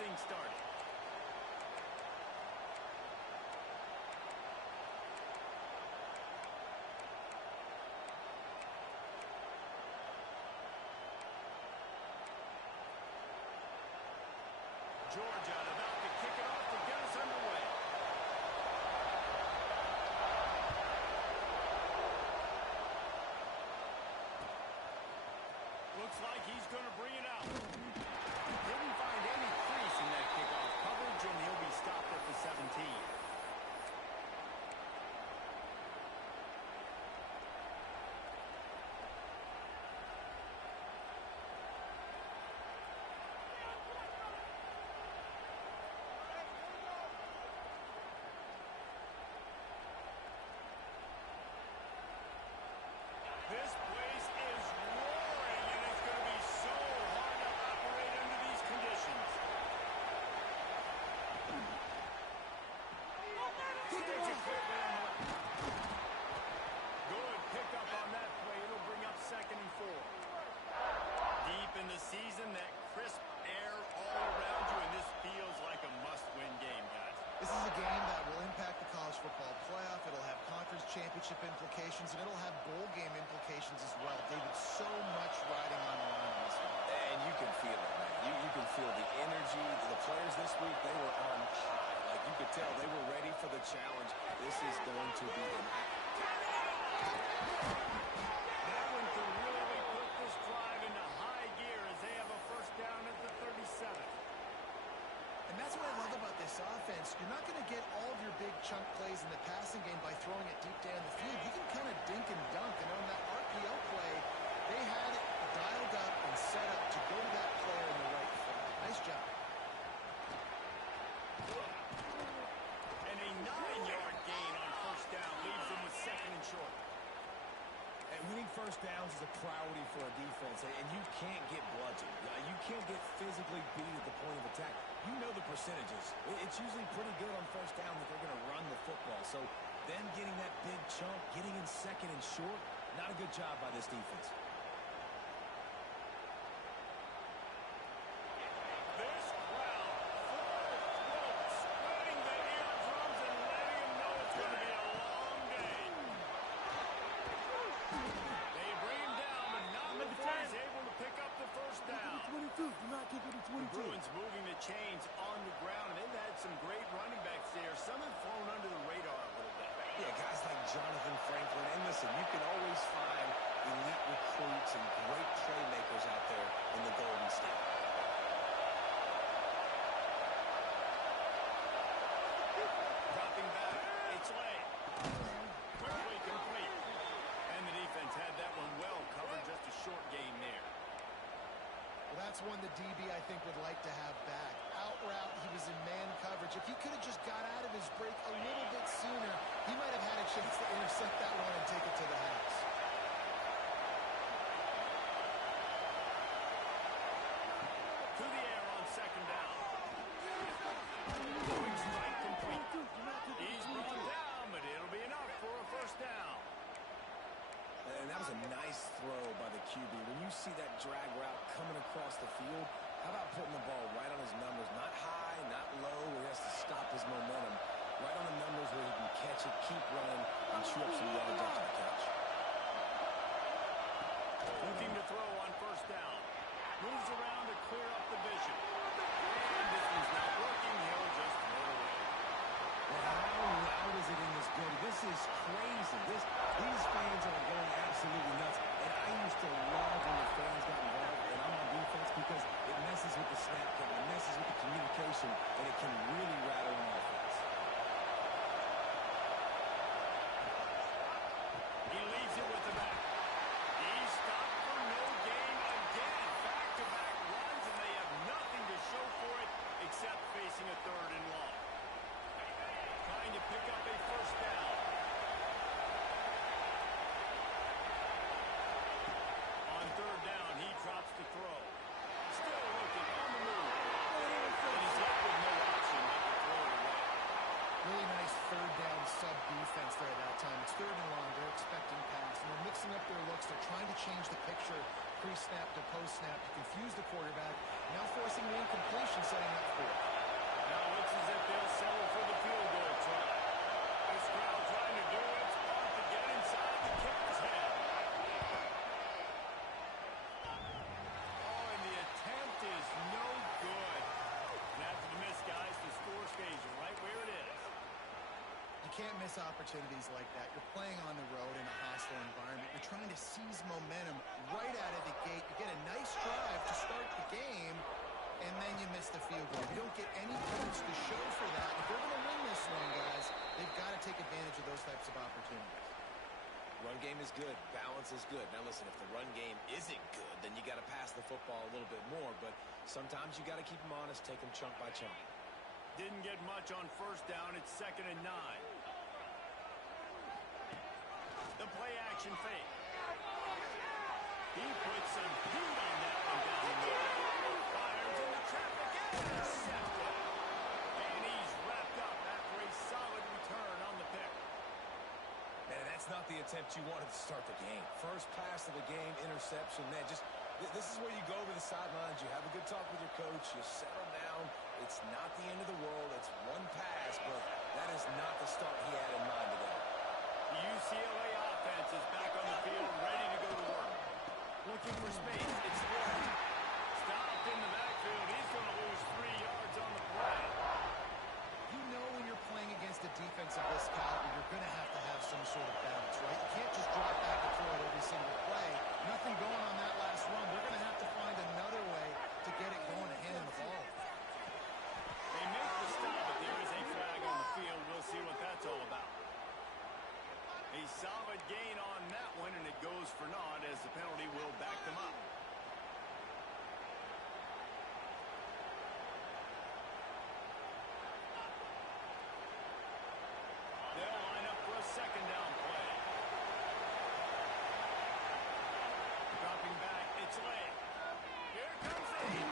things started. Georgia about to kick it off to get us underway. Looks like he's going to bring it out. Didn't find any crease in that kickoff coverage, and he'll be stopped at the 17. This place is roaring, and it's going to be so hard to operate under these conditions. Good pickup on that play. It'll bring up 2nd and 4. Deep in the season, that crisp air all around you, and this feels like a must-win game, guys. This is a game that will impact the college football playoff. It'll have conference championship implications, and it'll have bowl game implications as well. David, so much riding on the line in this one. And you can feel it, man. You can feel the energy. The players this week, they were on high. Like, you could tell they were ready for the challenge. This is going to be an that one could really put this drive into high gear as they have a first down at the 37. And that's what I love about this offense. You're not going to get all of your big chunk plays in the passing game by throwing it deep down the field. You can kind of dink and dunk. And on that RPO play, they had it dialed up and set up to go to that player in the right foot. Nice job. And a 9-yard gain on first down leaves them with 2nd and short. And winning first downs is a priority for a defense, and you can't get bludgeoned. You can't get physically beat at the point of attack. You know the percentages. It's usually pretty good on first down that they're going to run the football. So them getting that big chunk, getting in 2nd and short, not a good job by this defense. This crowd full throat, spreading the eardrums and letting them know it's going to be a long day. They bring him down, but not before he's able to pick up the first down. 22. Do not kick it to 22. The Bruins moving the chains on the ground, and they've had some great running backs there. Some have flown under the radar a little bit. Yeah, guys like Jonathan Franklin. And listen, you can always find elite recruits and great playmakers out there in the Golden State. Dropping back, it's late. Quickly complete. And the defense had that one well covered, just a short gain there. Well, that's one the DB, I think, would like to have back. Out route, he was in man coverage. If he could have just got out of his break a little bit sooner, he might have had a chance to intercept that one and take it to the house. To the air on 2nd down. Going strike complete. He's brought down, but it'll be enough for a first down. And that was a nice throw by the QB. When you see that drag route coming across the field, how about putting the ball right on his numbers? Not high, not low, where he has to stop his momentum. Right on the numbers where he can catch it, keep running, and chew up some yardage after the catch. Looking to throw on first down. Moves around to clear up the vision. And this one's not working. He'll just throw it away. Well, how loud is it in this building? This is crazy. These fans are going absolutely nuts. And I used to love when the fans got involved, and I'm on defense because it messes with the snap count, it messes with the communication, and it can really rattle an offense. He leaves it with the back. He's stopped for no gain again. Back-to-back runs, and they have nothing to show for it except facing a 3rd and long. Trying to pick up a first down. On 3rd down, he drops the throw. Still looking on the move. And he's left with no option but to throw it away. Really nice 3rd down sub-defense there at that time. It's 3rd and long. They're expecting pass, and they're mixing up their looks. They're trying to change the picture pre-snap to post-snap to confuse the quarterback, now forcing the incompletion, setting up for it. Now it looks as if they'll settle for the field goal try. This crowd trying to do its part to get inside the kicker's head. Oh, and the attempt is no good. And after the miss, guys, the score stays right where it is. You can't miss opportunities like that. You're playing on the road in a hostile environment. You're trying to seize momentum right out of the gate. You get a nice drive to start the game, and then you miss the field goal. You don't get any points to show for that. If they're going to win this one, guys, they've got to take advantage of those types of opportunities. Run game is good. Balance is good. Now, listen, if the run game isn't good, then you got to pass the football a little bit more. But sometimes you got to keep them honest, take them chunk by chunk. Didn't get much on first down. It's 2nd and 9. The play action fake. He puts some heat on that one down the middle. Fires in the traffic. Intercepted. And he's wrapped up after a solid return on the pick. Man, that's not the attempt you wanted to start the game. First pass of the game, interception. Man, just this is where you go over the sidelines. You have a good talk with your coach. You settle down. It's not the end of the world. It's one pass, but that is not the start he had in mind today. The UCLA offense is back on the field, ready to go to work. Looking for space. It's Ford. Stopped in the backfield. He's going to lose 3 yards on the play. You know when you're playing against a defense of this caliber, you're going to have some sort of balance, right? You can't just drop back and throw it every single play. Nothing going on that last run. They're going to have to find another way to get it going and hand the ball. They make the stop, but there is a flag on the field. We'll see what that's all about. A solid gain on that one, and it goes for naught as the penalty will back them up. They'll line up for a 2nd down play. Dropping back, it's late. Here comes Abe.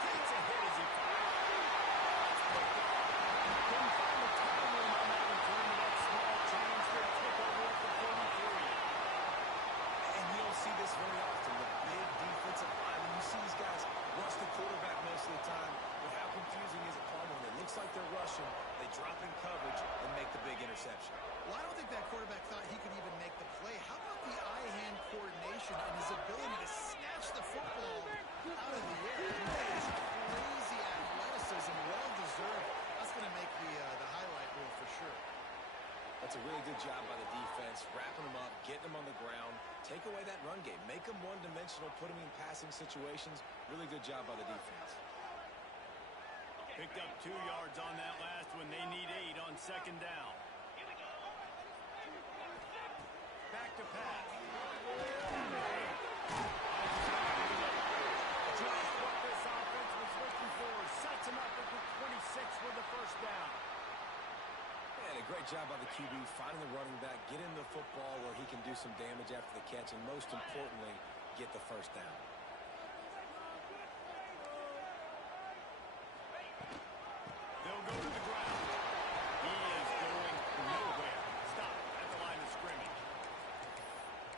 Takes a hit as he fires. That's picked off. Couldn't find the time room on that return to that small change for a tip over at the 43. And you don't see this very often. The big defensive linemen, you see these guys rush the quarterback most of the time. But how confusing is it, Palmer? When it looks like they're rushing, they drop in coverage and make the big interception. Well, I don't think that quarterback thought he could even make the play. How about the eye-hand coordination and his ability to snatch the football out of the air? That is crazy athleticism, well-deserved. That's going to make the highlight reel for sure. That's a really good job by the defense, wrapping them up, getting them on the ground. Take away that run game. Make them one-dimensional, put them in passing situations. Really good job by the defense. Picked up 2 yards on that last one. They need 8 on 2nd down. Back to pass. Just what this offense was looking for. Sets him up at the 26 with the 1st down. And a great job by the QB, finding the running back, get him the football where he can do some damage after the catch, and most importantly, get the 1st down. They'll go to the ground. He is going nowhere. Stop at the line of scrimmage.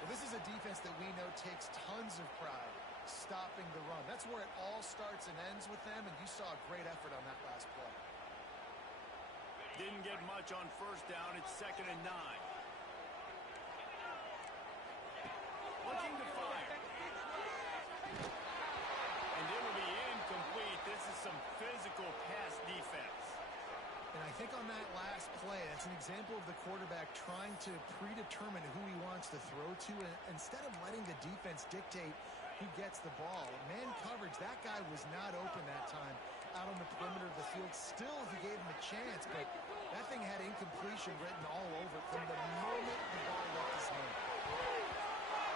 Well, this is a defense that we know takes tons of pride stopping the run. That's where it all starts and ends with them, and you saw a great effort on that last play. Didn't get much on 1st down. It's 2nd and 9. Looking to fire. And it'll be incomplete. This is some physical pass defense. And I think on that last play, that's an example of the quarterback trying to predetermine who he wants to throw to, and instead of letting the defense dictate who gets the ball. Man coverage, that guy was not open that time out on the perimeter of the field. Still, he gave him a chance, but that thing had incompletion written all over it from the moment the ball left his hand.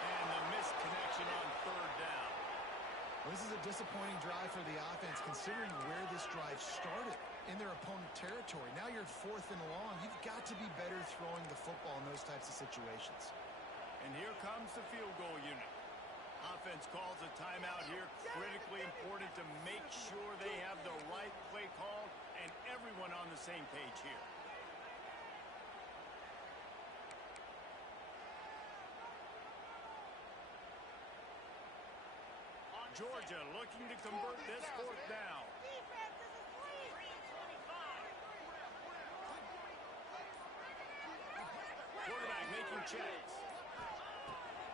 And the missed connection on 3rd down. Well, this is a disappointing drive for the offense, considering where this drive started in their opponent territory. Now you're 4th and long. You've got to be better throwing the football in those types of situations. And here comes the field goal unit. Offense calls a timeout here. Critically important to make sure they have the right play call and everyone on the same page here. Georgia looking to convert this fourth down. Quarterback making checks.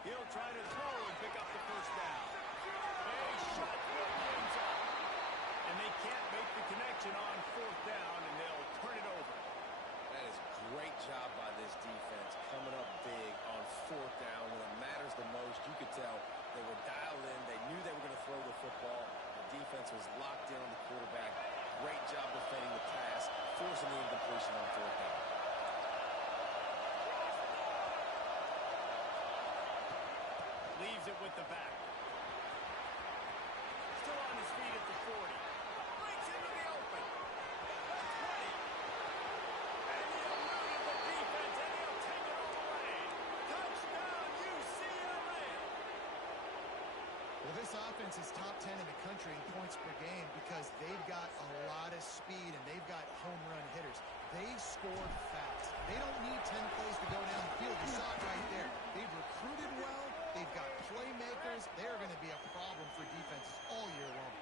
He'll try to throw and pick up the first down. A shot toward the end zone. And they can't make the connection on fourth down, and they'll turn it over. That is a great job by this defense, coming up big on fourth down when it matters the most. You could tell they were dialed in. They knew they were going to throw the football. The defense was locked in on the quarterback. Great job defending the pass, forcing the incompletion on fourth down. Leaves it with the back. Still on his feet at the 40. Breaks into the open. 20. And he eluded the defense, and he'll take it all the way. Touchdown, UCLA. Well, this offense is top 10 in the country in points per game because they've got a lot of speed and they've got home run hitters. They scored fast. They don't need 10 plays to go down the field. You saw it right there. They've recruited well. They've got playmakers. They're going to be a problem for defenses all year long.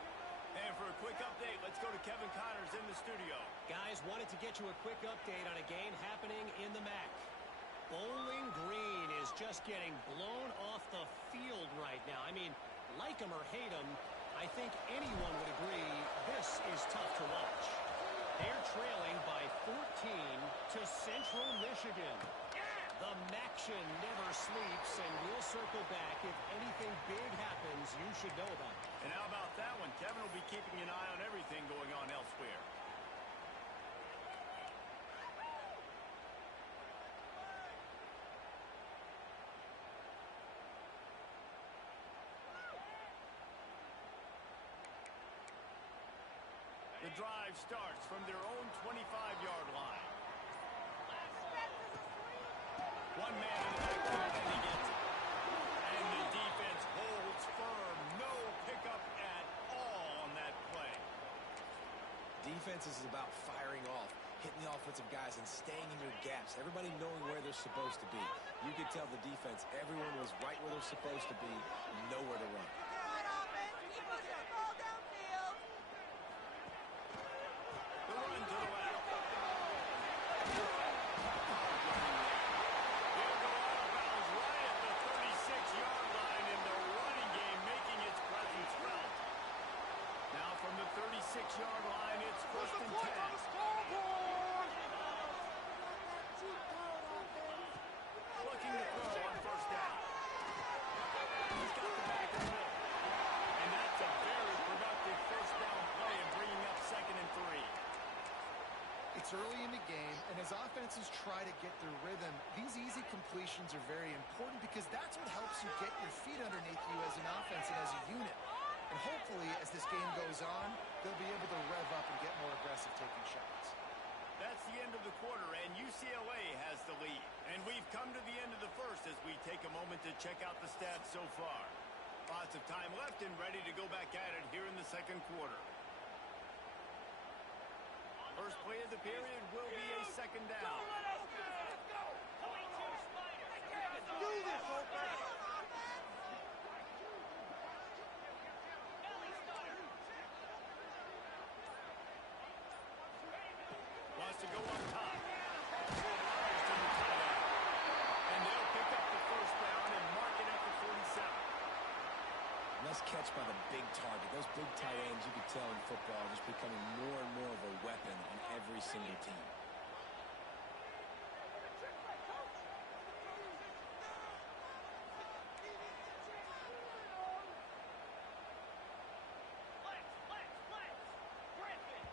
And for a quick update, let's go to Kevin Connors in the studio. Guys, wanted to get you a quick update on a game happening in the MAC. Bowling Green is just getting blown off the field right now. I mean, like them or hate them, I think anyone would agree this is tough to watch. They're trailing by 14 to Central Michigan. The Maction never sleeps, and we'll circle back. If anything big happens, you should know about it. And how about that one? Kevin will be keeping an eye on everything going on elsewhere. The drive starts from their own 25-yard line. One man in the backfield, and he gets it. And the defense holds firm. No pickup at all on that play. Defense is about firing off, hitting the offensive guys, and staying in your gaps. Everybody knowing where they're supposed to be. You could tell the defense, everyone was right where they're supposed to be, nowhere to run. The run to the left. From the 36-yard line, it's first and 10. Looking to throw on first down. He's got the back in the middle. And that's a very productive first down play and bringing up 2nd and 3. It's early in the game, and as offenses try to get their rhythm, these easy completions are very important because that's what helps you get your feet underneath you as an offense and as a unit. And hopefully, as this game goes on, they'll be able to rev up and get more aggressive taking shots. That's the end of the quarter, and UCLA has the lead. And we've come to the end of the first as we take a moment to check out the stats so far. Lots of time left and ready to go back at it here in the second quarter. First play of the period will be a second down. Do this, Open! Wants to go up top. And they'll pick up the first down and mark it at the 47. Nice catch by the big target. Those big tight ends, you can tell in football, just becoming more and more of a weapon on every single team.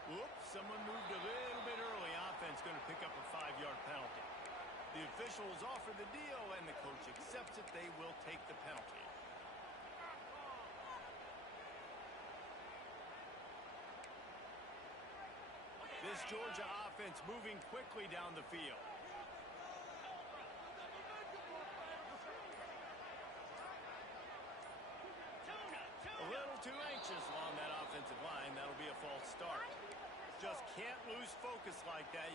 Oops, someone moved a little bit early. Offense going to pick up a 5-yard penalty. The officials offer the deal, and the coach accepts it. They will take the penalty. This Georgia offense moving quickly down the field. A little too anxious along that offensive line. That'll be a false start. Just can't lose focus like that.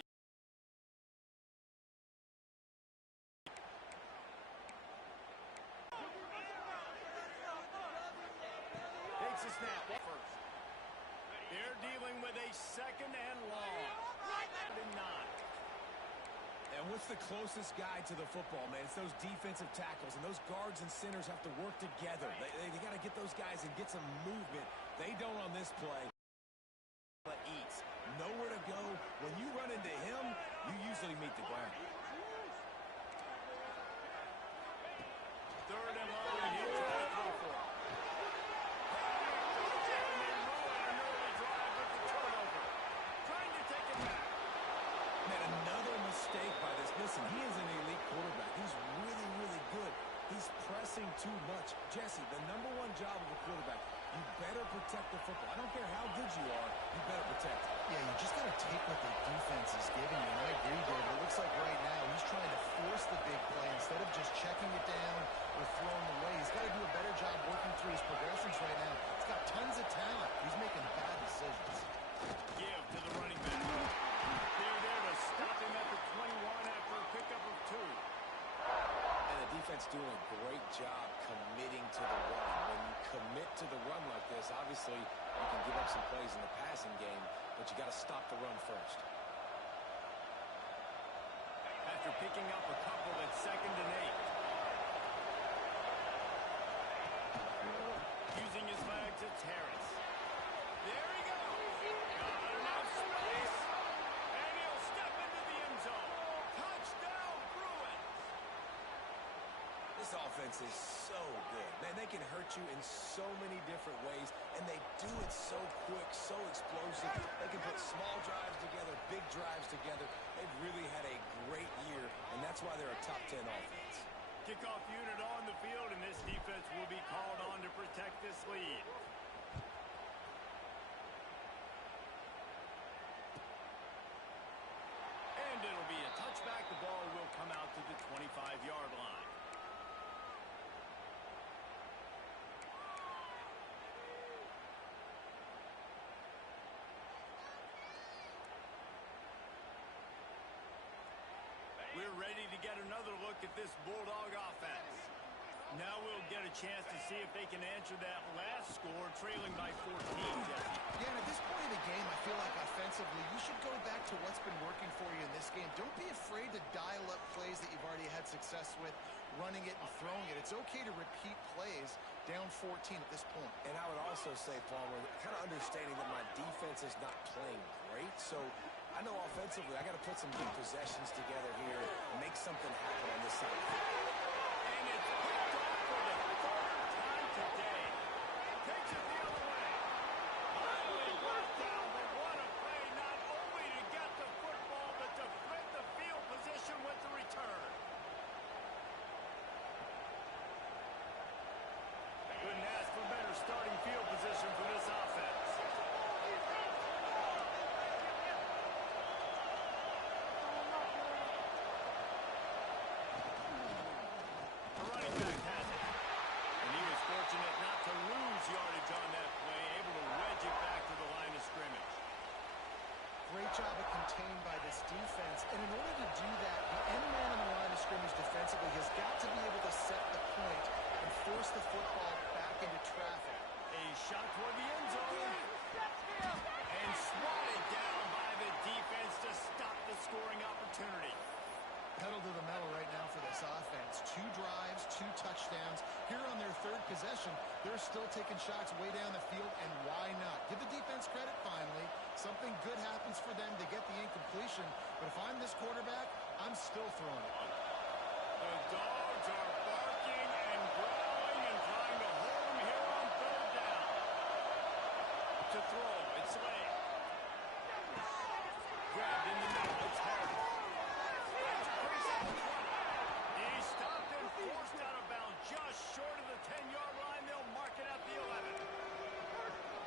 They second and long. And 9. And what's the closest guy to the football, man? It's those defensive tackles, and those guards and centers have to work together. They got to get those guys and get some movement. They don't on this play. But eats. Nowhere to go. When you run into him, you usually meet the ground. Third and long, and he'll try to throw for it. An early drive with the turnover. Trying to take it back. Man, another mistake by this. Listen, he is an elite quarterback. He's really, really good. He's pressing too much. Jesse, the #1 job of a quarterback, you better protect the football. I don't care how good you are, you better protect it. Yeah, you just got to take what the defense is giving you. And I agree, David. It looks like right now he's trying to force the big play instead of just checking it down or throwing away. He's got to do a better job working through his progressions right now. He's got tons of talent. He's making bad decisions. Give to the running back. They're there to stop him at the 21 after a pickup of 2. And the defense doing a great job committing to the run. When you commit to the run like this, obviously you can give up some plays in the passing game, but you got to stop the run first. After picking up a couple at 2nd and 8. Using his legs, it's Harris. There he goes. Got enough space. And he'll step into the end zone. Touchdown, Bruins. This offense is so good. Man, they can hurt you in so many different ways, and they do it so quick, so explosive. They can put small drives together, big drives together. They've really had a great year, and that's why they're a top 10 offense. Kickoff unit on the field, and this defense will be called on to protect this lead. And it'll be a touchback. The ball will come out to the 25-yard line. We're ready to get another look at this Bulldog offense. Now we'll get a chance to see if they can answer that last score, trailing by 14, Jesse. Yeah, and at this point in the game, I feel like offensively, you should go back to what's been working for you in this game. Don't be afraid to dial up plays that you've already had success with, running it and throwing it. It's okay to repeat plays down 14 at this point. And I would also say, Palmer, kind of understanding that my defense is not playing great, so I know offensively I got to put some big possessions together here and make something happen on this side of the field. And it's picked off for the 3rd time today. Takes it the other way. Finally brought down, but what a play, not only to get the football, but to flip the field position with the return. Couldn't ask for better starting field position for this offense. The running back has it. And he was fortunate not to lose yardage on that play, able to wedge it back to the line of scrimmage. Great job of contained by this defense. And in order to do that, the end man on the line of scrimmage defensively has got to be able to set the point and force the football back into traffic. A shot toward the end zone. And swatted down by the defense to stop the scoring opportunity. Pedal to the metal right now for this offense. 2 drives, 2 touchdowns. Here on their 3rd possession, they're still taking shots way down the field, and why not? Give the defense credit finally. Something good happens for them to get the incompletion, but if I'm this quarterback, I'm still throwing it. The Dogs are barking and growling and trying to hold them here on 3rd down. To throw, it's Slade. Grabbed in the middle, it's Harris. He stopped and forced out of bounds just short of the 10-yard line. They'll mark it at the 11.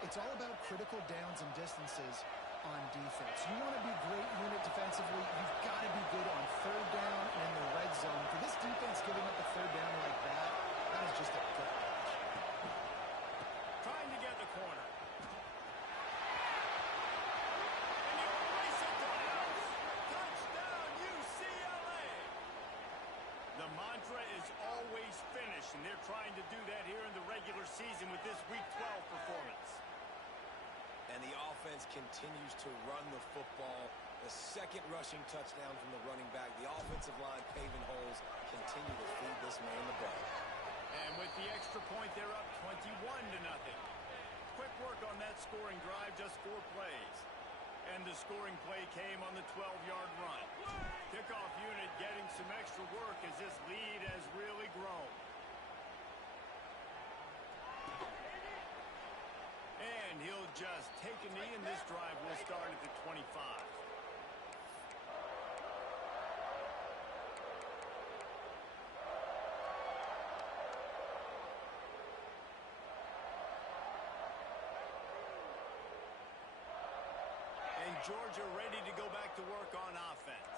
It's all about critical downs and distances on defense. You want to be great unit defensively, you've got to be good on 3rd down and in the red zone. For this defense giving up a 3rd down like that, that is just a good catch. Trying to get the corner. And he'll race it to house. Touchdown, UCLA. The mantra is always finish, and they're trying to do that here in the regular season with this Week 12 performance. And the offense continues to run the football. The second rushing touchdown from the running back. The offensive line paving holes. Continue to feed this man the ball. And with the extra point, they're up 21-0. Quick work on that scoring drive, just 4 plays. And the scoring play came on the 12-yard run. Kickoff unit getting some extra work as this lead has really grown. And he'll just take a knee, and this drive will start at the 25. And Georgia ready to go back to work on offense.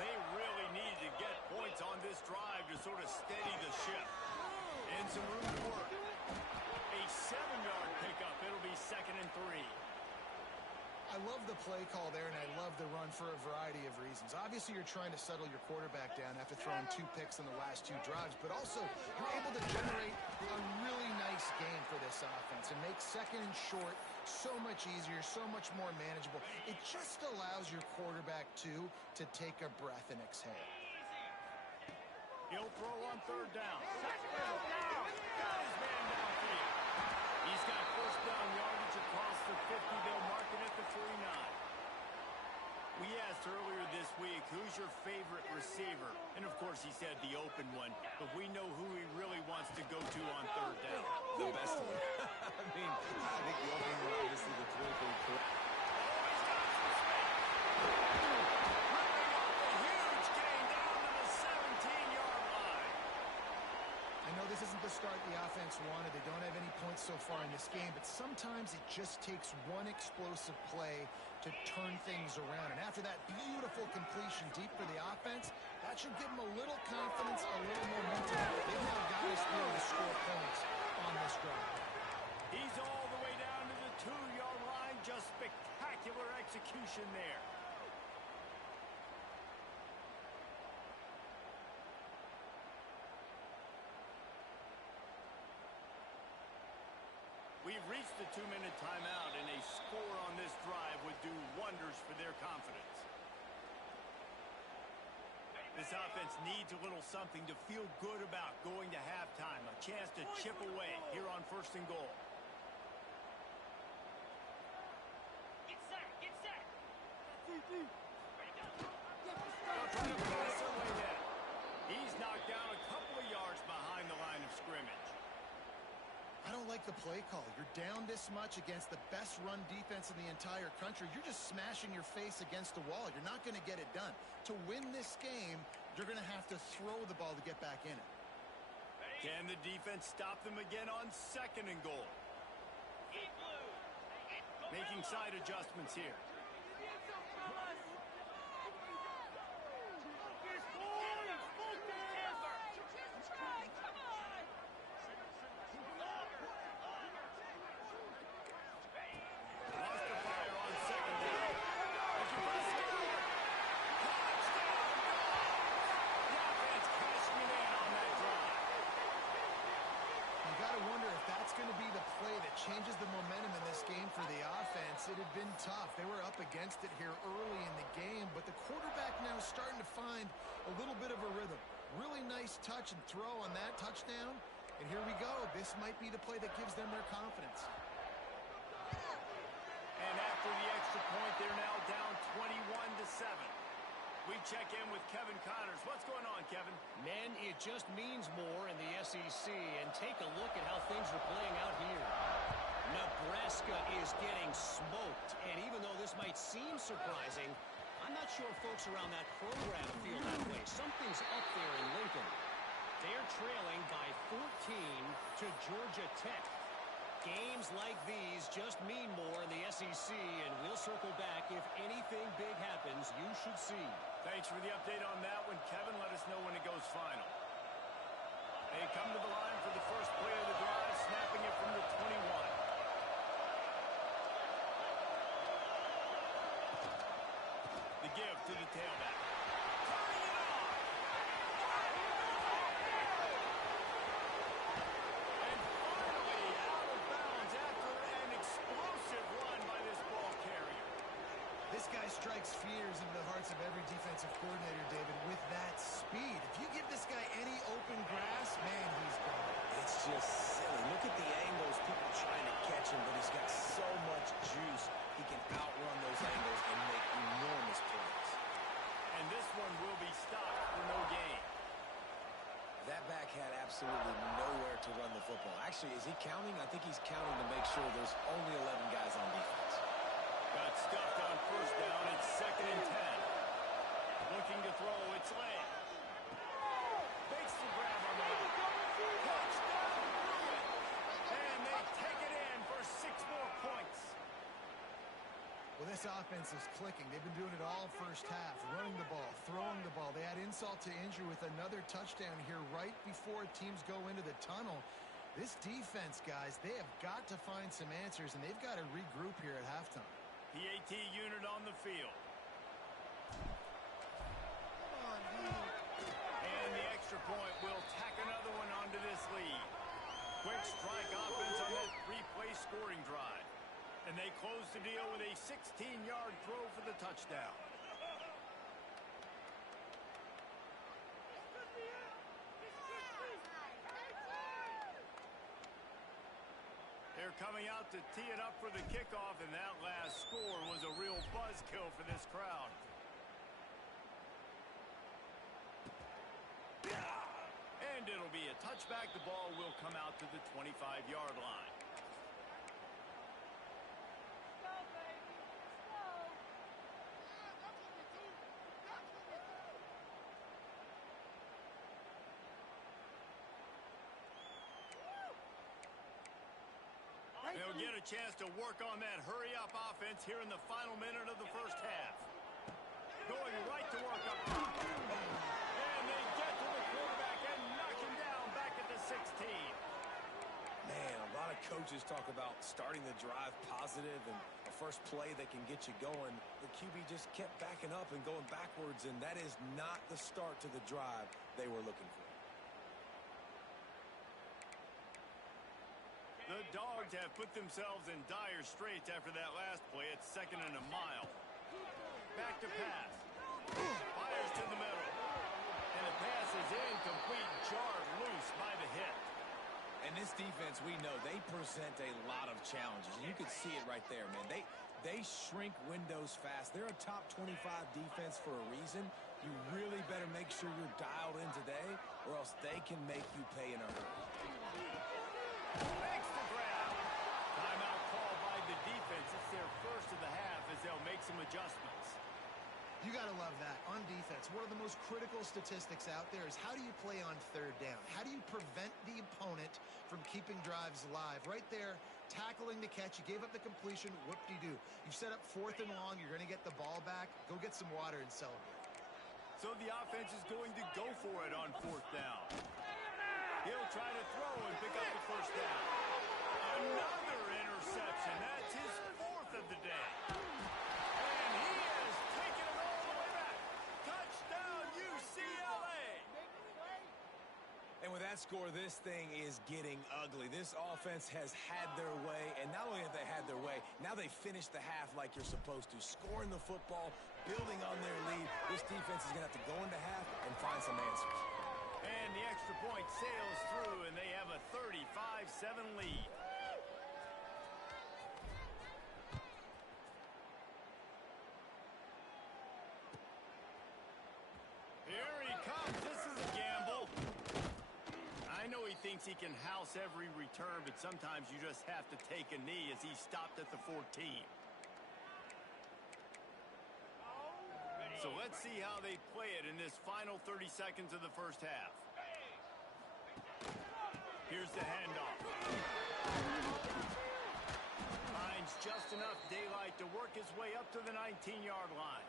They really need to get points on this drive to sort of steady the ship. And some room to work. A 7-yard pickup. It'll be 2nd and 3. I love the play call there, and I love the run for a variety of reasons. Obviously, you're trying to settle your quarterback down after throwing 2 picks in the last 2 drives, but also you're able to generate a really nice game for this offense and make 2nd and short so much easier, so much more manageable. It just allows your quarterback, too, to take a breath and exhale. He'll throw on 3rd down. Got his man downfield. He's got 1st down yardage across the 50. They'll mark it at the 49. We asked earlier this week, who's your favorite receiver? And, of course, he said the open one. But we know who he really wants to go to on 3rd down. The best one. I mean, I think the open one, obviously, the politically correct. He's got some space. Ripping off a huge gain down to the 17-yard line. I know this isn't the start the offense wanted. They don't have any points so far in this game, but sometimes it just takes one explosive play to turn things around. And after that beautiful completion deep for the offense, that should give them a little confidence, a little momentum. They've now got to be able to score points on this drive. He's all the way down to the 2-yard line. Just spectacular execution there. We've reached the 2-minute timeout, and a score on this drive would do wonders for their confidence. This offense needs a little something to feel good about going to halftime. A chance to chip away here on 1st and goal. Get set, get set. Trying to pass their way in. He's knocked down a couple of yards behind the line of scrimmage. I don't like the play call. You're down this much against the best run defense in the entire country. You're just smashing your face against the wall. You're not going to get it done. To win this game, you're going to have to throw the ball to get back in it. Can the defense stop them again on 2nd and goal? Making side adjustments here. Changes the momentum in this game for the offense. It had been tough. They were up against it here early in the game, but the quarterback now is starting to find a little bit of a rhythm. Really nice touch and throw on that touchdown. And here we go. This might be the play that gives them their confidence. And after the extra point, they're now down 21-7. We check in with Kevin Connors. What's going on, Kevin? Men, it just means more in the SEC. And take a look at how things are playing out here. Nebraska is getting smoked. And even though this might seem surprising, I'm not sure folks around that program feel that way. Something's up there in Lincoln. They're trailing by 14 to Georgia Tech. Games like these just mean more in the SEC, and we'll circle back. If anything big happens, you should see. Thanks for the update on that one, Kevin. Let us know when it goes final. They come to the line for the first play of the drive, snapping it from the 21. The give to the tailback. Turning it on. And finally out of bounds after an explosive run by strikes fears into the hearts of every defensive coordinator, David, with that speed. If you give this guy any open grass, man, he's gone. It's just silly. Look at the angles, people trying to catch him, but he's got so much juice. He can outrun those angles and make enormous plays. And this one will be stopped for no gain. That back had absolutely nowhere to run the football. Actually, is he counting? I think he's counting to make sure there's only 11 guys on defense. Got stuffed on first down. It's 2nd and 10. Looking to throw. It's late. Makes the grab on the line. Touchdown! And they take it in for 6 more points. Well, this offense is clicking. They've been doing it all first half, running the ball, throwing the ball. They add insult to injury with another touchdown here right before teams go into the tunnel. This defense, guys, they have got to find some answers, and they've got to regroup here at halftime. PAT unit on the field. And the extra point will tack another one onto this lead. Quick strike offense on that 3-play scoring drive. And they close the deal with a 16-yard throw for the touchdown. They're coming out to tee it up for the kickoff, and that last score was a real buzzkill for this crowd. And it'll be a touchback. The ball will come out to the 25-yard line. They'll get a chance to work on that hurry-up offense here in the final minute of the first half. Going right to work up top. And they get to the quarterback and knock him down back at the 16. Man, a lot of coaches talk about starting the drive positive and a first play that can get you going. The QB just kept backing up and going backwards, and that is not the start to the drive they were looking for. The Dogs have put themselves in dire straits after that last play. It's 2nd and a mile. Back to pass. Fires to the middle. And the pass is incomplete, jarred loose by the hit. And this defense, we know, they present a lot of challenges. And you can see it right there, man. They shrink windows fast. They're a top 25 defense for a reason. You really better make sure you're dialed in today, or else they can make you pay in a hurry. Makes the grab. Timeout called by the defense. It's their first of the half as they'll make some adjustments. You got to love that. On defense, one of the most critical statistics out there is how do you play on 3rd down? How do you prevent the opponent from keeping drives alive? Right there, tackling the catch. You gave up the completion. Whoop-de-doo. You set up 4th and long. You're going to get the ball back. Go get some water and celebrate. So the offense is going to go for it on 4th down. He'll try to throw and pick up the first down. Another interception. That's his 4th of the day. And he has taken it all the way back. Touchdown, UCLA. And with that score, this thing is getting ugly. This offense has had their way, and not only have they had their way, now they finished the half like you're supposed to, scoring the football, building on their lead. This defense is going to have to go into half and find some answers. And the extra point sails through, and they have a 35-7 lead. Here he comes. This is a gamble. I know he thinks he can house every return, but sometimes you just have to take a knee as he stopped at the 14. So let's see how they play it in this final 30 seconds of the first half. Here's the handoff. Finds just enough daylight to work his way up to the 19-yard line.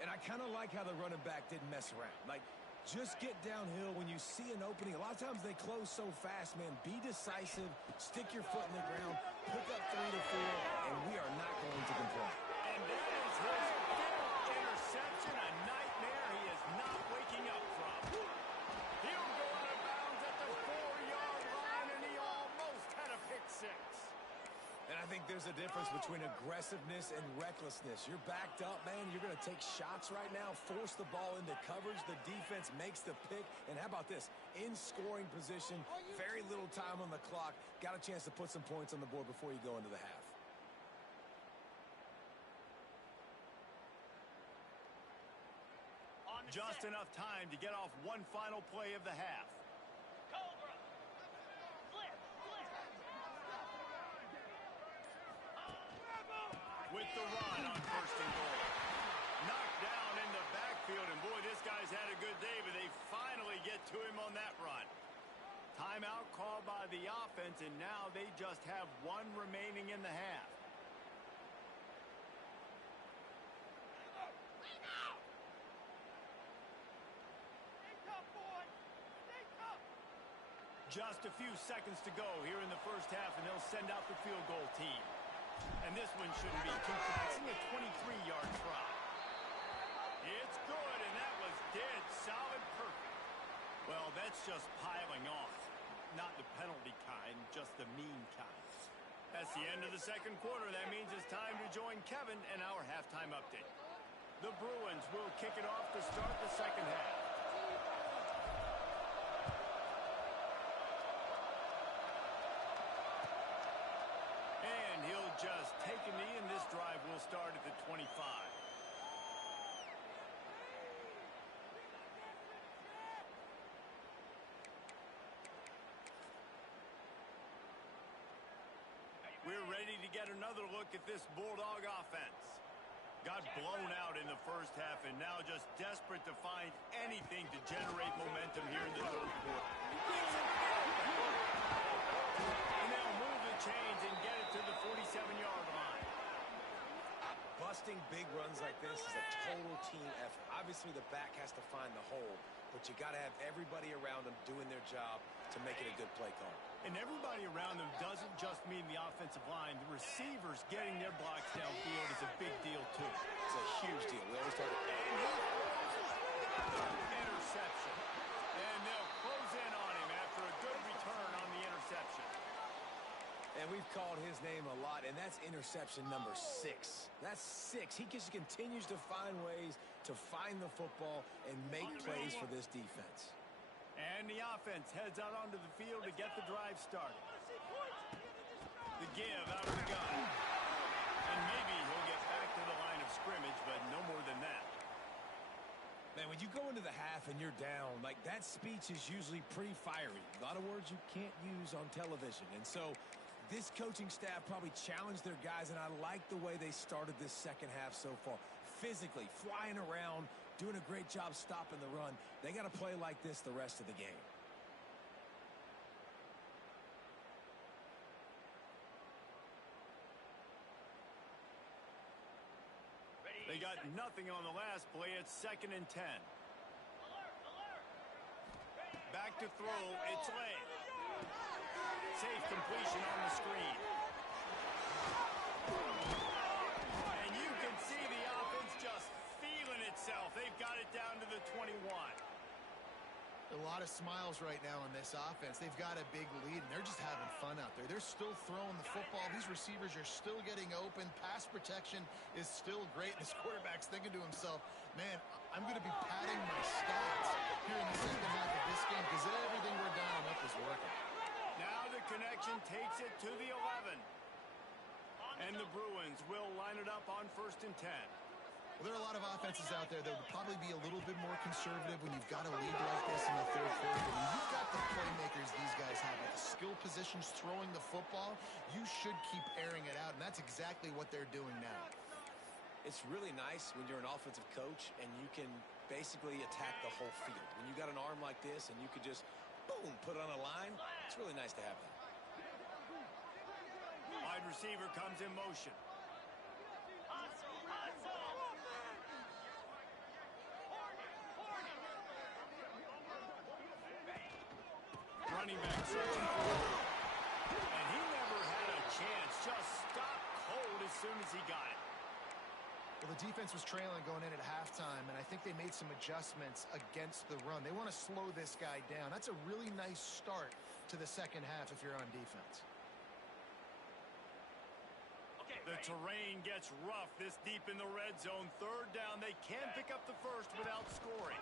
And I kind of like how the running back didn't mess around. Like, just get downhill when you see an opening. A lot of times they close so fast, man. Be decisive, stick your foot in the ground, pick up 3 to 4, and we are not going to complain. And that is his 5th interception, a nightmare he is not waking up from. He'll go out of bounds at the 4-yard line, and he almost had a pick six. And I think there's a difference between aggressiveness and recklessness. You're backed up, man. You're going to take shots right now, force the ball into coverage. The defense makes the pick. And how about this? In scoring position, very little time on the clock. Got a chance to put some points on the board before you go into the half. Just enough time to get off one final play of the half. Cobra. Flip. With the run on first and goal. Knocked down in the backfield, and boy, this guy's had a good day, but they finally get to him on that run. Timeout called by the offense, and now they just have one remaining in the half. Just a few seconds to go here in the first half, and they'll send out the field goal team. And this one shouldn't be too taxing, a 23-yard try. It's good, and that was dead solid perfect. Well, that's just piling off. Not the penalty kind, just the mean kind. That's the end of the second quarter. That means it's time to join Kevin in our halftime update. The Bruins will kick it off to start the second half. And he'll just take a knee, and this drive will start at the 25. We're ready to get another look at this Bulldog offense. Got blown out in the first half, and now just desperate to find anything to generate momentum here in the third quarter. And they'll move the chains and get it to the 47-yard line. Busting big runs like this is a total team effort. Obviously, the back has to find the hole, but you got to have everybody around them doing their job to make it a good play call. And everybody around them doesn't just mean the offensive line. The receivers getting their blocks downfield is a big deal, too. It's a huge deal. We always talk about interception. And they'll close in on him after a good return on the interception. And we've called his name a lot, and that's interception number 6. That's 6. He just continues to find ways to find the football and make plays for this defense. And the offense heads out onto the field to get the drive started. The give out of the gun. And maybe he'll get back to the line of scrimmage, but no more than that. Man, when you go into the half and you're down, like that speech is usually pretty fiery. A lot of words you can't use on television. And so this coaching staff probably challenged their guys, and I like the way they started this second half so far. Physically, flying around, doing a great job stopping the run. They got to play like this the rest of the game. They got nothing on the last play. It's 2nd and 10. Back to throw. It's late. Safe completion on the screen. And you can see the offense just feeling itself. They've got it down to the 21. A lot of smiles right now in this offense. They've got a big lead, and they're just having fun out there. They're still throwing the football. These receivers are still getting open. Pass protection is still great. This quarterback's thinking to himself, man, I'm going to be padding my stats here in the second half of this game because everything we're dialing up is working. Now the connection takes it to the 11. And the Bruins will line it up on 1st and 10. Well, there are a lot of offenses out there that would probably be a little bit more conservative when you've got a lead like this in the third quarter. But when you've got the playmakers these guys have with the skill positions throwing the football, you should keep airing it out, and that's exactly what they're doing now. It's really nice when you're an offensive coach and you can basically attack the whole field. When you got an arm like this and you can just, boom, put it on a line, it's really nice to have that. Wide receiver comes in motion. Running back searching for it. And he never had a chance. Just stopped cold as soon as he got it. Well, the defense was trailing going in at halftime, and I think they made some adjustments against the run. They want to slow this guy down. That's a really nice start to the second half if you're on defense. The terrain gets rough this deep in the red zone. Third down, they can pick up the first without scoring.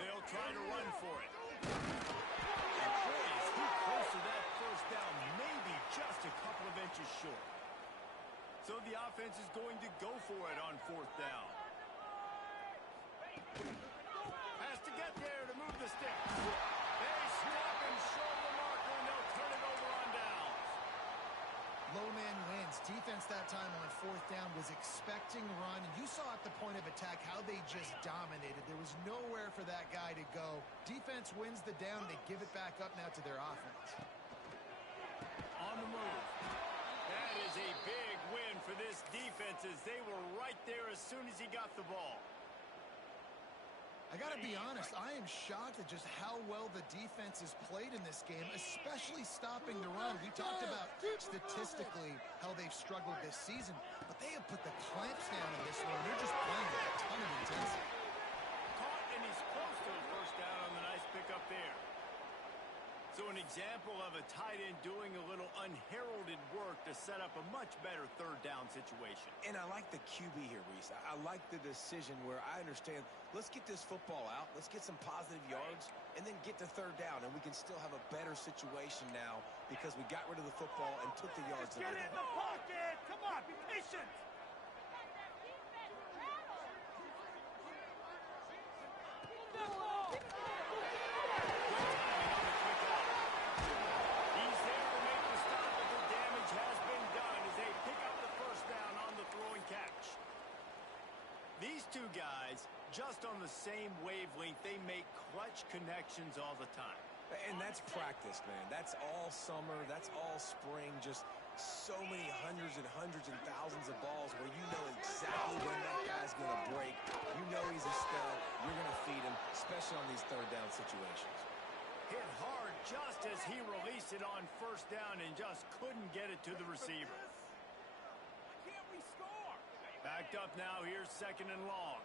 They'll try to run for it. And boy, is he close to that first down, maybe just a couple of inches short. So the offense is going to go for it on fourth down. Has to get there to move the stick. They stop and show the marker, and they'll turn it over on downs. Low man wins. Defense that time on fourth down was expecting run. You saw at the point of attack how they just dominated. There was nowhere for that guy to go. Defense wins the down. They give it back up now to their offense. On the move. That is a big win for this defense as they were right there as soon as he got the ball. I got to be honest, I am shocked at just how well the defense has played in this game, especially stopping the run. We talked about statistically how they've struggled this season, but they have put the clamps down in this one. They're just playing with a ton of intensity. Caught, and he's close to a first down on the nice pickup there. So an example of a tight end doing a little unheralded work to set up a much better third down situation. And I like the QB here, Reese. I like the decision where I understand, let's get this football out, let's get some positive yards, and then get to third down, and we can still have a better situation now because we got rid of the football and took the yards. Get in the pocket! Come on, be patient! He's there to make the stop, but the damage has been done as they pick up the first down on the throw and catch. These two guys, just on the same wavelength, they make clutch connections all the time. And that's practice, man. That's all summer. That's all spring. Just so many hundreds and thousands of balls where you know exactly when that guy's going to break. You know he's a stud. You're going to feed him, especially on these third down situations. Hit hard just as he released it on first down and just couldn't get it to the receiver. Can't we score? Backed up now. Here's second and long.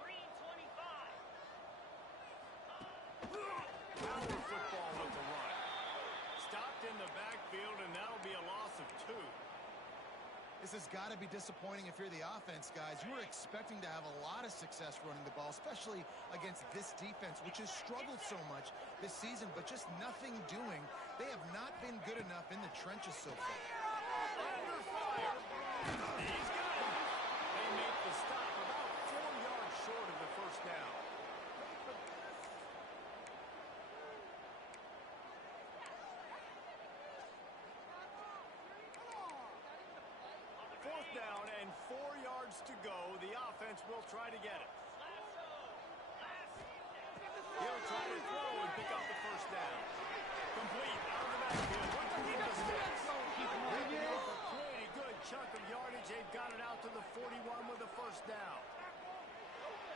Green 25. Power football with the run. Stopped in the backfield, and that'll be a loss of 2. This has got to be disappointing if you're the offense, guys. You were expecting to have a lot of success running the ball, especially against this defense, which has struggled so much this season, but just nothing doing. They have not been good enough in the trenches so far. Under fire. He's got it. They make the stop about 4 yards short of the first down. Fourth down and 4 yards to go. The offense will try to get it. He'll try to throw and pick up the first down. Complete out of the backfield. Looking for the sticks. Picking up a pretty good chunk of yardage. They've got it out to the 41 with a first down.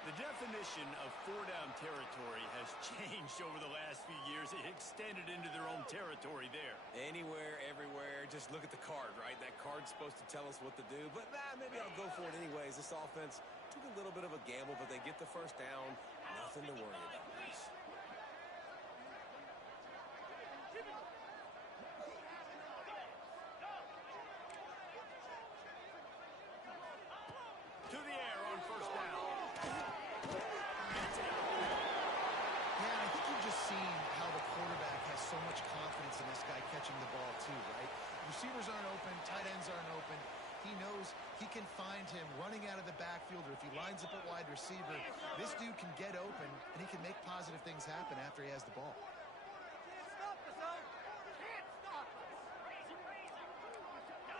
The definition of 4-down territory has changed over the last few years. It extended into their own territory there. Anywhere, everywhere, just look at the card, right? That card's supposed to tell us what to do, but maybe I'll go for it anyways. This offense took a little bit of a gamble, but they get the first down. Nothing to worry about, Reese. To the air on first down. Yeah, I think you've just seen how the quarterback has so much confidence in this guy catching the ball too, right? Receivers aren't open, tight ends aren't open. He knows he can find him running out of the backfield, or if he lines up at wide receiver, this dude can get open, and he can make positive things happen after he has the ball.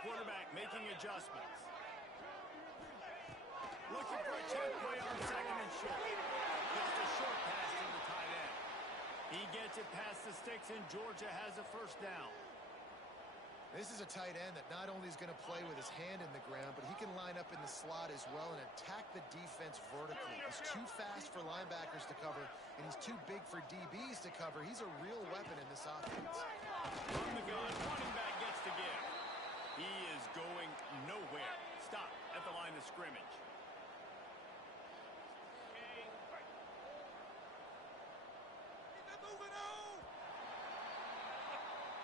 Quarterback making adjustments. Looking for a check play on second and short. Just a short pass to the tight end. He gets it past the sticks, and Georgia has a first down. This is a tight end that not only is going to play with his hand in the ground, but he can line up in the slot as well and attack the defense vertically. He's too fast for linebackers to cover, and he's too big for DBs to cover. He's a real weapon in this offense. From the gun, running back gets to give. He is going nowhere. Stop at the line of scrimmage.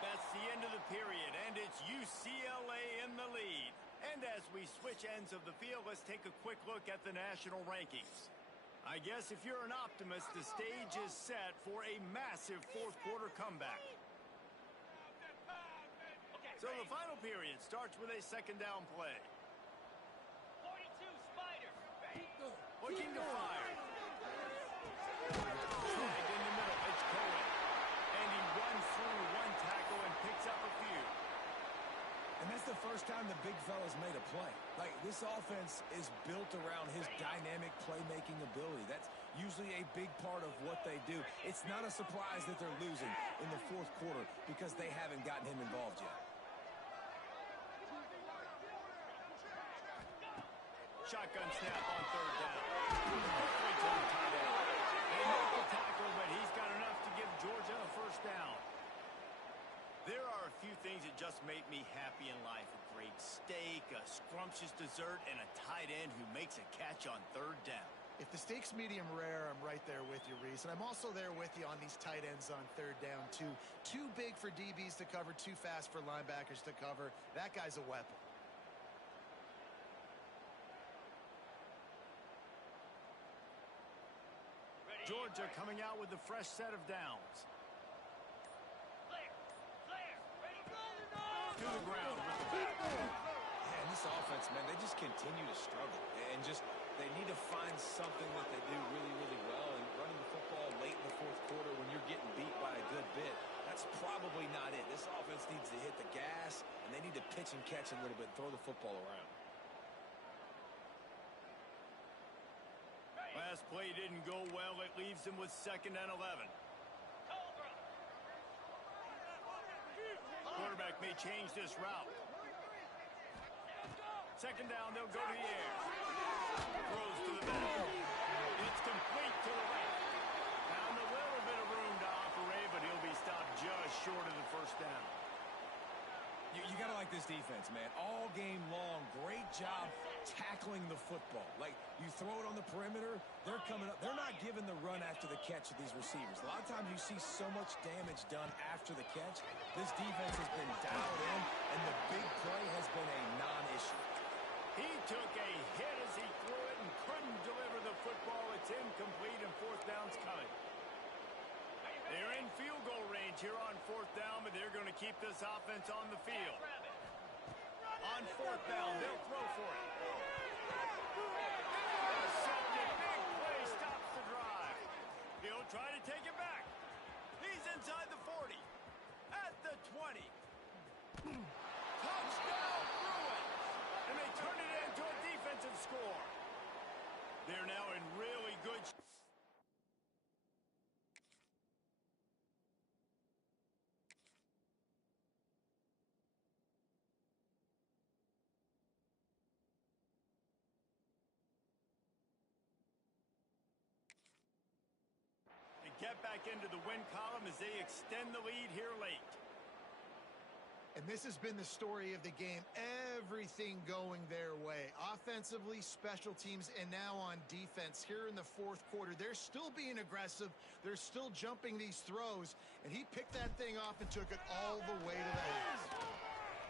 That's the end of the period, and it's UCLA in the lead. And as we switch ends of the field, let's take a quick look at the national rankings. I guess if you're an optimist, the stage is set for a massive fourth-quarter comeback. So the final period starts with a second-down play. 42, Spider. Looking to fire. Snagged in the middle, it's Cohen. And he runs through one tackle and picks up a few. And that's the first time the big fella's made a play. Like, this offense is built around his dynamic playmaking ability. That's usually a big part of what they do. It's not a surprise that they're losing in the fourth quarter because they haven't gotten him involved yet. Shotgun snap on third down. Quickly to the tight end. They make the tackle, but he's got enough to give Georgia a first down. There are a few things that just make me happy in life. A great steak, a scrumptious dessert, and a tight end who makes a catch on third down. If the steak's medium rare, I'm right there with you, Reese. And I'm also there with you on these tight ends on third down, too. Too big for DBs to cover, too fast for linebackers to cover. That guy's a weapon. Georgia coming out with a fresh set of downs. To the ground with the back. Man, this offense, man, they just continue to struggle. And they need to find something that they do really, really well. And running the football late in the fourth quarter when you're getting beat by a good bit, that's probably not it. This offense needs to hit the gas, and they need to pitch and catch a little bit, throw the football around. Last play didn't go well. It leaves him with 2nd and 11. Quarterback may change this route. 2nd down, they'll go to the air. Throws to the middle. It's complete to the left. Found a little bit of room to operate, but he'll be stopped just short of the first down. You got to like this defense, man. All game long, great job tackling the football. Like, you throw it on the perimeter, they're coming up. They're not giving the run after the catch of these receivers. A lot of times you see so much damage done after the catch. This defense has been dialed in, and the big play has been a non-issue. He took a hit as he threw it and couldn't deliver the football. It's incomplete, and 4th down's coming. They're in field goal range here on 4th down, but they're going to keep this offense on the field. On 4th down, they'll throw for it. Intercepted. Big play stops the drive. He'll try to take it back. He's inside the 40. At the 20. Touchdown, Bruins. And they turn it into a defensive score. They're now in really good shape. Get back into the win column as they extend the lead here late. And this has been the story of the game. Everything going their way. Offensively, special teams, and now on defense here in the fourth quarter. They're still being aggressive. They're still jumping these throws. And he picked that thing off and took it all the way to the house.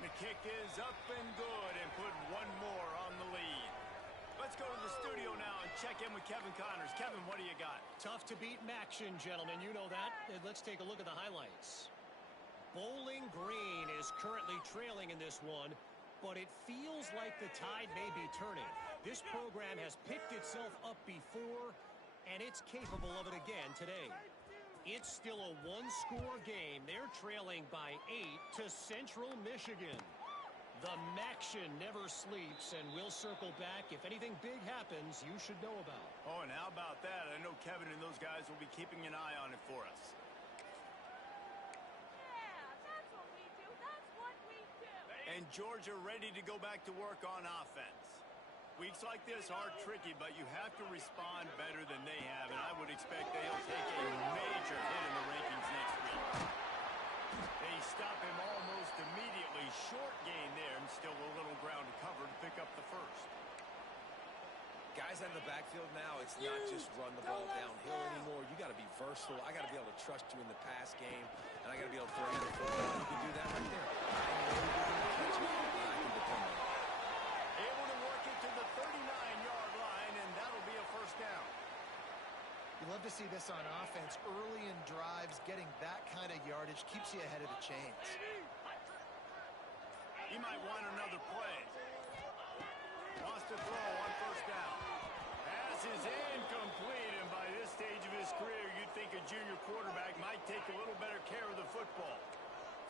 The kick is up and good and put one more on the lead. Let's go to the studio now and check in with Kevin Connors. Kevin, what do you got? Tough to beat action, gentlemen. You know that. And let's take a look at the highlights. Bowling Green is currently trailing in this one, but it feels like the tide may be turning. This program has picked itself up before, and it's capable of it again today. It's still a one-score game. They're trailing by 8 to Central Michigan. The Maction never sleeps, and we'll circle back. If anything big happens, you should know about. Oh, and how about that? I know Kevin and those guys will be keeping an eye on it for us. Yeah, that's what we do. That's what we do. And Georgia ready to go back to work on offense. Weeks like this are tricky, but you have to respond better than they have, and I would expect they'll take a major hit in the rankings next week. They stop him almost immediately. Short gain there, and still a little ground to cover to pick up the first. Guys out of the backfield now, it's not just run the ball downhill anymore. You got to be versatile. versatile. I got to be able to trust you in the pass game, and I got to be able to throw you the football. You can do that right there. I know you're going to catch it, and I can depend on it. Able to work it to the 39-yard line, and that'll be a first down. You love to see this on offense. Early in drives, getting that kind of yardage keeps you ahead of the chains. He might want another play. Wants to throw on first down. Pass is incomplete, and by this stage of his career, you'd think a junior quarterback might take a little better care of the football.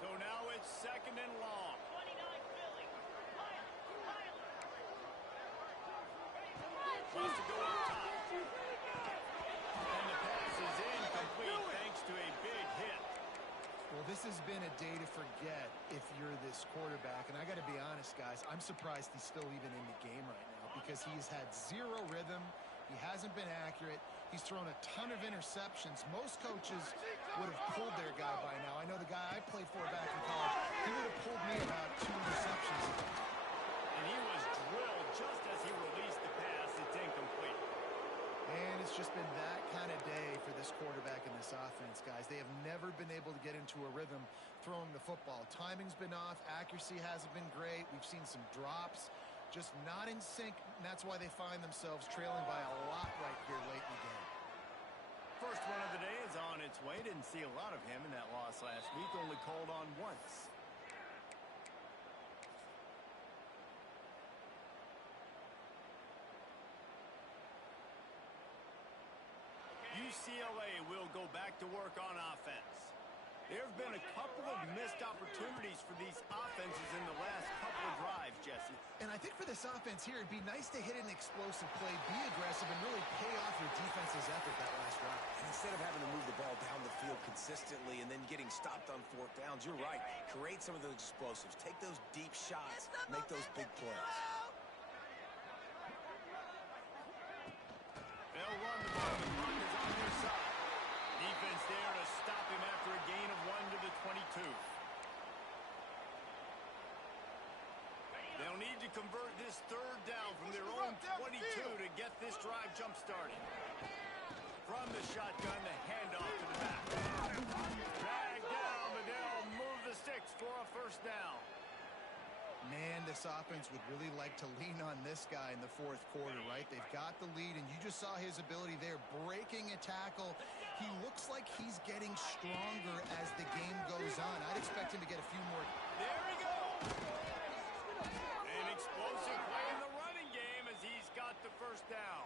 So now it's second and long. 29 Philly. Wants to go up top. And the pass is incomplete thanks to a big hit. Well, this has been a day to forget if you're this quarterback. And I got to be honest, guys, I'm surprised he's still even in the game right now because he's had zero rhythm. He hasn't been accurate. He's thrown a ton of interceptions. Most coaches would have pulled their guy by now. I know the guy I played for back in college, he would have pulled me about 2 interceptions. And he was drilled just as he released the pass. It's incomplete. And it's just been that kind of day for this quarterback in this offense, guys. They have never been able to get into a rhythm throwing the football. Timing's been off. Accuracy hasn't been great. We've seen some drops, just not in sync. And that's why they find themselves trailing by a lot right here late in the game. First one of the day is on its way. Didn't see a lot of him in that loss last week. Only called on once. UCLA will go back to work on offense. There have been a couple of missed opportunities for these offenses in the last couple of drives, Jesse. And I think for this offense here, it'd be nice to hit an explosive play, be aggressive, and really pay off your defense's effort that last drive. And instead of having to move the ball down the field consistently and then getting stopped on 4th downs, you're right. Create some of those explosives. Take those deep shots. Make those big plays. They'll run the ball. The clock is on their side. Defense there to stop him after a gain of 1 to the 22. They'll need to convert this 3rd down from their own 22 to get this drive jump-started. From the shotgun, the handoff to the back. Dragged down, but they'll move the sticks for a first down. Man, this offense would really like to lean on this guy in the 4th quarter, right? They've got the lead, and you just saw his ability there, breaking a tackle. He looks like he's getting stronger as the game goes on. I'd expect him to get a few more. There he goes. An explosive play in the running game as he's got the first down.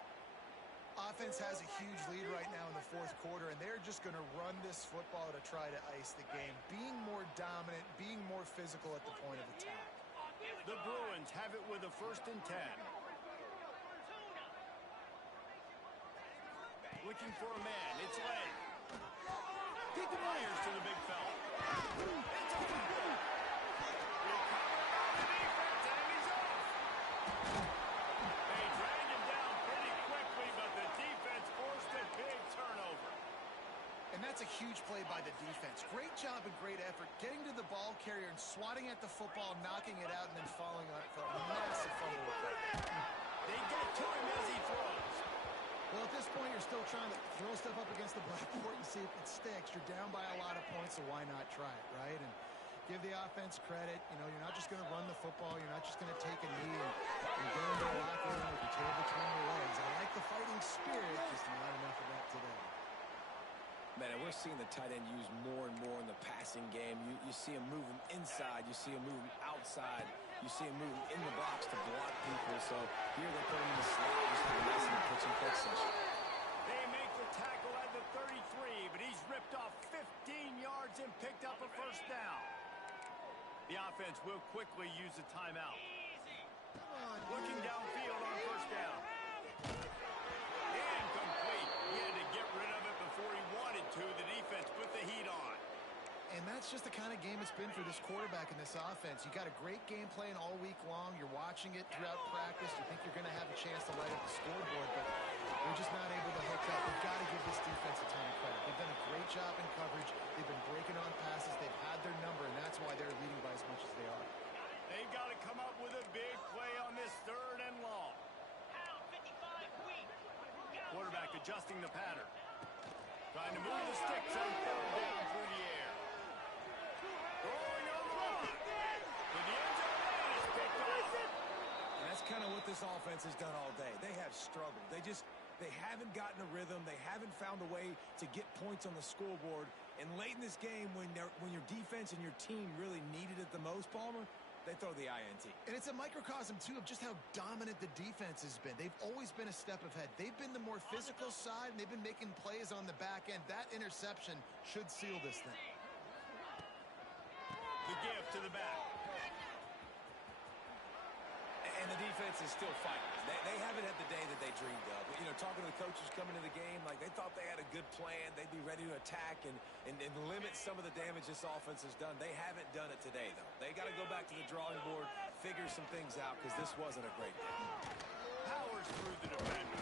Offense has a huge lead right now in the 4th quarter, and they're just going to run this football to try to ice the game, being more dominant, being more physical at the point of attack. The Bruins have it with a 1st and 10. Looking for a man. It's Lay. Fires to the big fella. It's a foul. The defense, and he's off. They dragged him down pretty quickly, but the defense forced a big turnover. And that's a huge play by the defense. Great job and great effort getting to the ball carrier and swatting at the football, knocking it out, and then falling on it for a massive fumble recovery. They get to him as he throws. Well, at this point, you're still trying to throw stuff up against the blackboard and see if it sticks. You're down by a lot of points, so why not try it, right? And give the offense credit. You know, you're not just going to run the football. You're not just going to take a knee and go into a locker room with your tail between your legs. I like the fighting spirit, just not enough of that today. Man, and we're seeing the tight end used more and more in the passing game. You see him moving inside. You see him moving outside. You see him moving in the box to block people. So here they put him in the slot. Just have a nice little pitch and catch session. They make the tackle at the 33, but he's ripped off 15 yards and picked up a first down. The offense will quickly use a timeout. Looking downfield on first down. Incomplete. He had to get rid of it before he wanted to. The defense put the heat on. And that's just the kind of game it's been for this quarterback in this offense. You got a great game plan all week long. You're watching it throughout practice. You think you're going to have a chance to light up the scoreboard, but they're just not able to hook up. We've got to give this defense a ton of credit. They've done a great job in coverage. They've been breaking on passes. They've had their number, and that's why they're leading by as much as they are. They've got to come up with a big play on this 3rd and long. Quarterback adjusting the pattern. Trying to move the sticks on third down through the air. Throwing a run. To the end zone, and it's picked off. And that's kind of what this offense has done all day. They have struggled. They haven't gotten a rhythm. They haven't found a way to get points on the scoreboard. And late in this game, when your defense and your team really needed it the most, Palmer, they throw the INT. And it's a microcosm, too, of just how dominant the defense has been. They've always been a step ahead. They've been the more physical side, and they've been making plays on the back end. That interception should seal this thing. The give to the back. And the defense is still fighting. They haven't had the day that they dreamed of. You know, talking to the coaches coming into the game, like they thought they had a good plan. They'd be ready to attack and limit some of the damage this offense has done. They haven't done it today, though. They got to go back to the drawing board, figure some things out, because this wasn't a great day. Powers through the defender.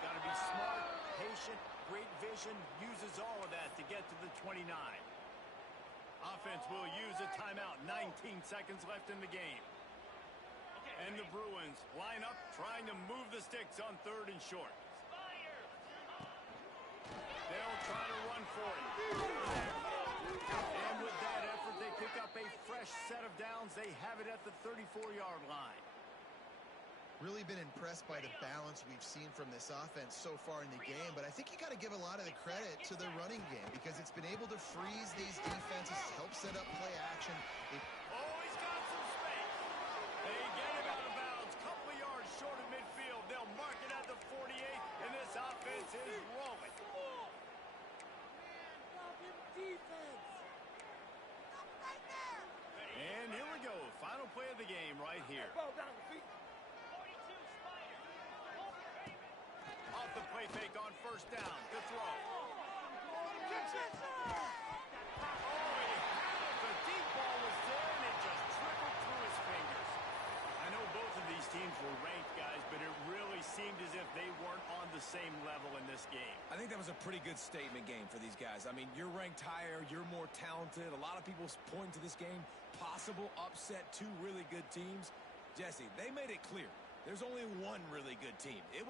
Got to be smart, patient, great vision, uses all of that to get to the 29. Offense will use a timeout. 19 seconds left in the game. And the Bruins line up, trying to move the sticks on third and short. They'll try to run for it. And with that effort, they pick up a fresh set of downs. They have it at the 34-yard line. Really been impressed by the balance we've seen from this offense so far in the game, but I think you got to give a lot of the credit to the running game because it's been able to freeze these defenses, help set up play action. Oh, he's got some space. They get him out of bounds, couple of yards short of midfield. They'll mark it at the 48, and this offense is rolling. And here we go, final play of the game right here. Off the play fake on first down. Good throw. Oh, he had it. The deep ball was there, and it just trickled through his fingers. I know both of these teams were ranked, guys, but it really seemed as if they weren't on the same level in this game. I think that was a pretty good statement game for these guys. I mean, you're ranked higher, you're more talented. A lot of people point to this game, possible upset, two really good teams. Jesse, they made it clear. There's only one really good team. It was